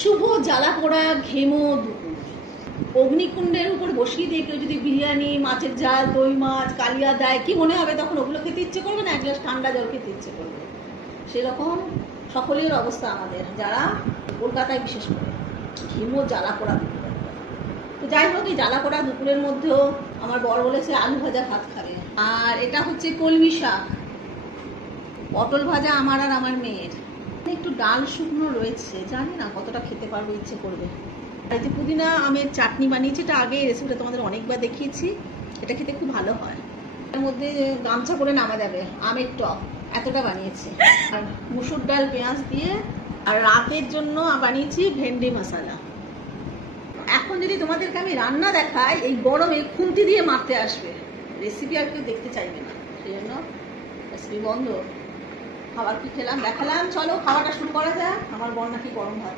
শুভ জ্বালা পোড়া ঘেমো দুপুর, অগ্নিকুণ্ডের উপর বসিয়ে দিয়ে কেউ যদি বিরিয়ানি, মাছের ঝাল, দই মাছ, কালিয়া দেয়, কি মনে হবে তখন? ওগুলো খেতে ইচ্ছে করবে না? এক গ্লাস ঠান্ডা জল খেতে ইচ্ছে করবে। সেরকম সকলের অবস্থা আমাদের, যারা কলকাতায় বিশেষ করে ঘেমো জ্বালা পোড়া দুপুর। তো যাই হোক, এই জ্বালা পোড়া দুপুরের মধ্যেও আমার বর বলেছে আলু ভাজা ভাত খাবে। আর এটা হচ্ছে কলমি শাক, পটল ভাজা আমার আর আমার মেয়ের। একটু ডাল শুকনো রয়েছে, জানি না কতটা খেতে পারবো, ইচ্ছে করবে। এই যে পুদিনা আমের চাটনি বানিয়েছি, এটা আগে রেসিপিটা তোমাদের অনেকবার দেখিয়েছি। এটা খেতে খুব ভালো হয়। এর মধ্যে গামছা করে নামা যাবে আমের টক, এতটা বানিয়েছি। আর মুসুর ডাল পেঁয়াজ দিয়ে, আর রাতের জন্য বানিয়েছি ভেন্ডি মশলা। এখন যদি তোমাদেরকে আমি রান্না দেখাই, এই গরমে খুন্তি দিয়ে মারতে আসবে, রেসিপি আর কেউ দেখতে চাইবে না। সেই জন্য রেসিপি বন্ধ। খাবার কি খেলাম দেখালাম, চলো খাওয়াটা শুরু করা যাক। আমার বর নাকি গরম ভাত